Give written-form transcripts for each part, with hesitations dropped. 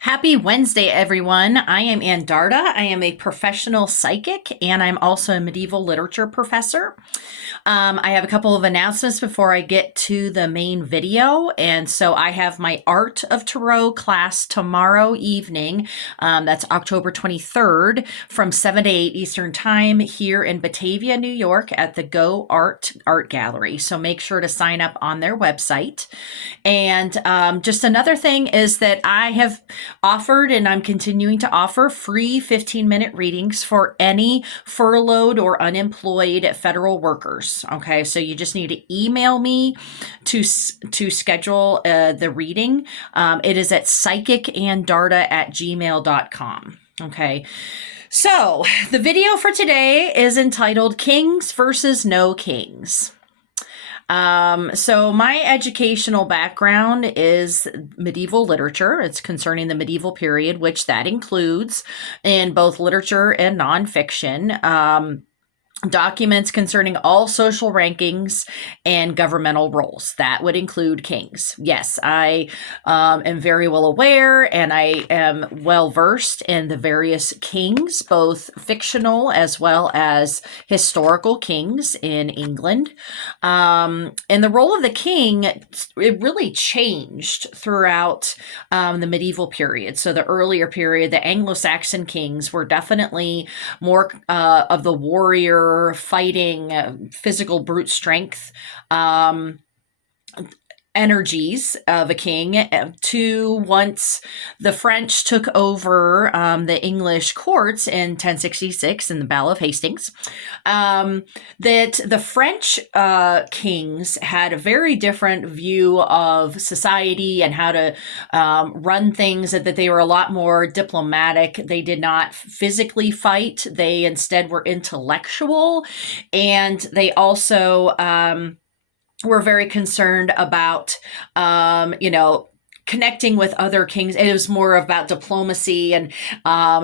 Happy Wednesday, everyone. I am Ann Darda. I am a professional psychic and I'm also a medieval literature professor. I have a couple of announcements before I get to the main video. And so I have my Art of Tarot class tomorrow evening. That's October 23rd from 7 to 8 Eastern Time here in Batavia, New York at the Go Art Gallery. So make sure to sign up on their website. And just another thing is that I have offered and I'm continuing to offer free 15-minute readings for any furloughed or unemployed federal workers. Okay, so you just need to email me to schedule the reading. It is at psychicandarda@gmail.com. Okay. So the video for today is entitled Kings versus No Kings. So my educational background is medieval literature. It's concerning the medieval period, which that includes in both literature and nonfiction. Documents concerning all social rankings and governmental roles. That would include kings. Yes, I am very well aware and I am well versed in the various kings, both fictional as well as historical kings in England. And the role of the king, it really changed throughout the medieval period. So the earlier period, the Anglo-Saxon kings were definitely more of the warrior fighting, physical brute strength energies of a king to once the French took over the English courts in 1066 in the Battle of Hastings, that the French kings had a very different view of society and how to run things, that they were a lot more diplomatic. They did not physically fight. They instead were intellectual, and they also were very concerned about, connecting with other kings. It was more about diplomacy and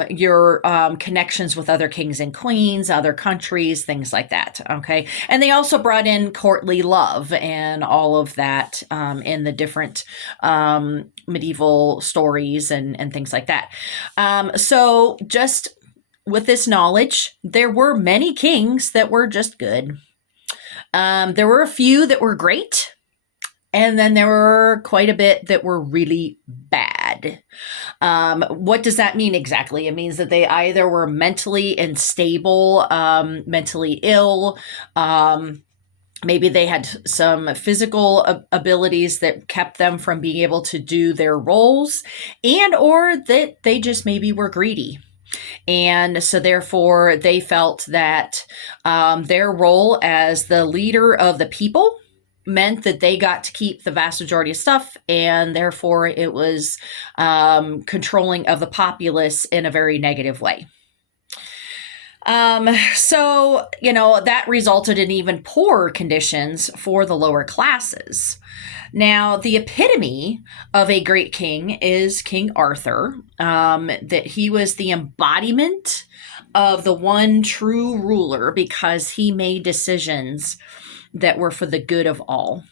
your connections with other kings and queens, other countries, things like that. Okay. And they also brought in courtly love and all of that in the different medieval stories and things like that. So just with this knowledge, there were many kings that were just good. There were a few that were great, and then there were quite a bit that were really bad. What does that mean exactly? It means that they either were mentally unstable, mentally ill, maybe they had some physical abilities that kept them from being able to do their roles, and or that they just maybe were greedy. And so therefore they felt that their role as the leader of the people meant that they got to keep the vast majority of stuff, and therefore it was controlling of the populace in a very negative way. So, that resulted in even poorer conditions for the lower classes. Now, the epitome of a great king is King Arthur, that he was the embodiment of the one true ruler because he made decisions that were for the good of all.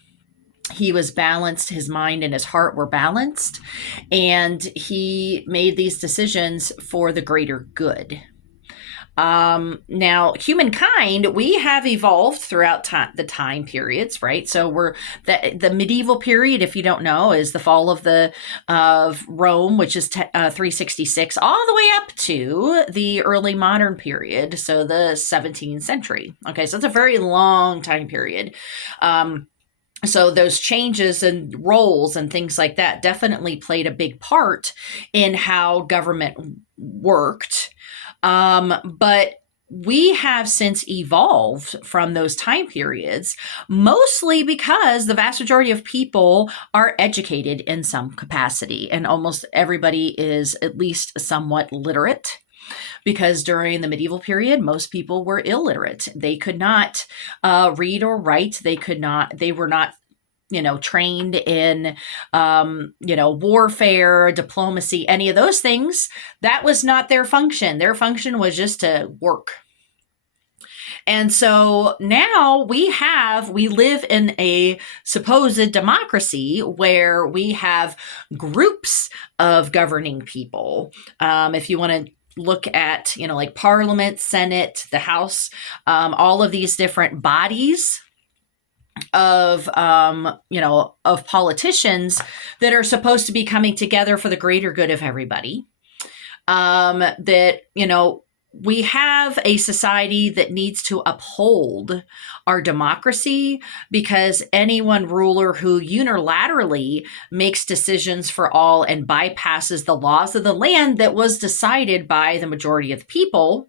He was balanced, his mind and his heart were balanced, and he made these decisions for the greater good. Now, humankind, we have evolved throughout the time periods, right? So we're the medieval period, if you don't know, is the fall of Rome, which is 366, all the way up to the early modern period, so the 17th century. Okay, so it's a very long time period. So those changes and roles and things like that definitely played a big part in how government worked. But we have since evolved from those time periods, mostly because the vast majority of people are educated in some capacity, and almost everybody is at least somewhat literate. Because during the medieval period, most people were illiterate. They could not read or write. They were not trained in, warfare, diplomacy, any of those things. That was not their function. Their function was just to work. And so now we live in a supposed democracy where we have groups of governing people. If you want to look at, like Parliament, Senate, the House, all of these different bodies of of politicians that are supposed to be coming together for the greater good of everybody. That we have a society that needs to uphold our democracy, because any one ruler who unilaterally makes decisions for all and bypasses the laws of the land that was decided by the majority of the people,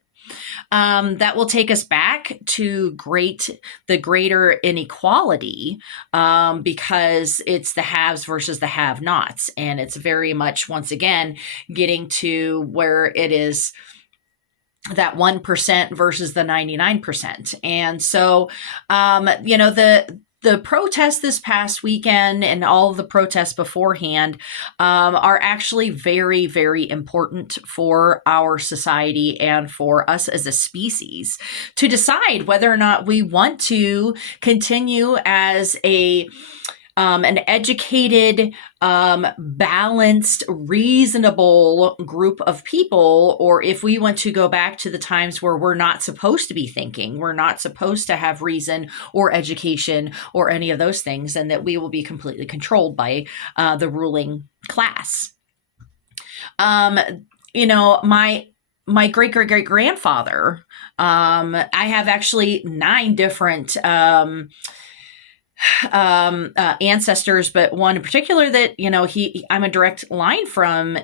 that will take us back to the greater inequality, because it's the haves versus the have-nots. And it's very much, once again, getting to where it is that 1% versus the 99%. And so, the protests this past weekend and all of the protests beforehand are actually very, very important for our society and for us as a species to decide whether or not we want to continue as an educated, balanced, reasonable group of people, or if we want to go back to the times where we're not supposed to be thinking, we're not supposed to have reason or education or any of those things, and that we will be completely controlled by the ruling class. My great great great grandfather, I have actually 9 different ancestors, but one in particular that, I'm a direct line from,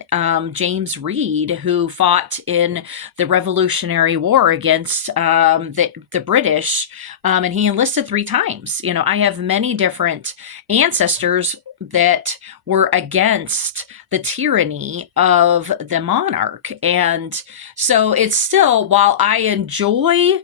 James Reed, who fought in the Revolutionary War against the British, and he enlisted 3 times. I have many different ancestors that were against the tyranny of the monarch. And so it's still, while I enjoy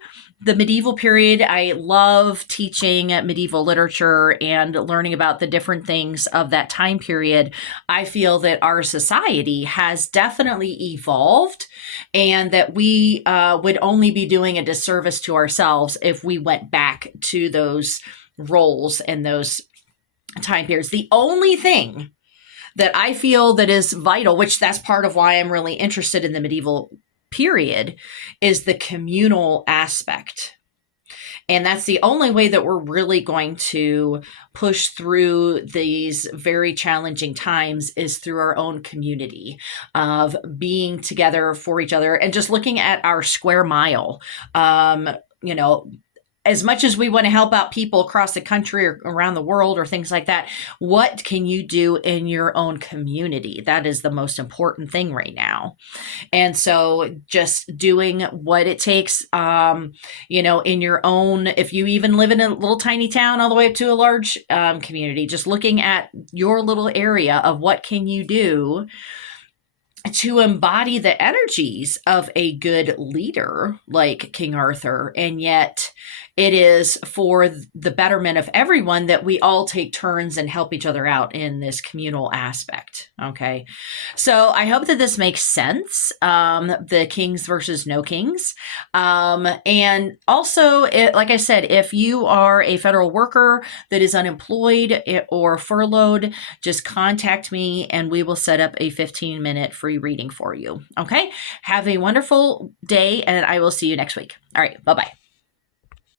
the medieval period, I love teaching medieval literature and learning about the different things of that time period, I feel that our society has definitely evolved, and that we would only be doing a disservice to ourselves if we went back to those roles and those time periods. The only thing that I feel that is vital, which that's part of why I'm really interested in the medieval period, is the communal aspect. And that's the only way that we're really going to push through these very challenging times, is through our own community of being together for each other, and just looking at our square mile. As much as we want to help out people across the country or around the world or things like that, what can you do in your own community? That is the most important thing right now. And so just doing what it takes, in your own, if you even live in a little tiny town all the way up to a large community, just looking at your little area of what can you do to embody the energies of a good leader like King Arthur, and yet it is for the betterment of everyone that we all take turns and help each other out in this communal aspect. Okay. So I hope that this makes sense. The kings versus no kings. And also, like I said, if you are a federal worker that is unemployed or furloughed, just contact me and we will set up a 15-minute free reading for you. Okay. Have a wonderful day, and I will see you next week. All right. Bye-bye.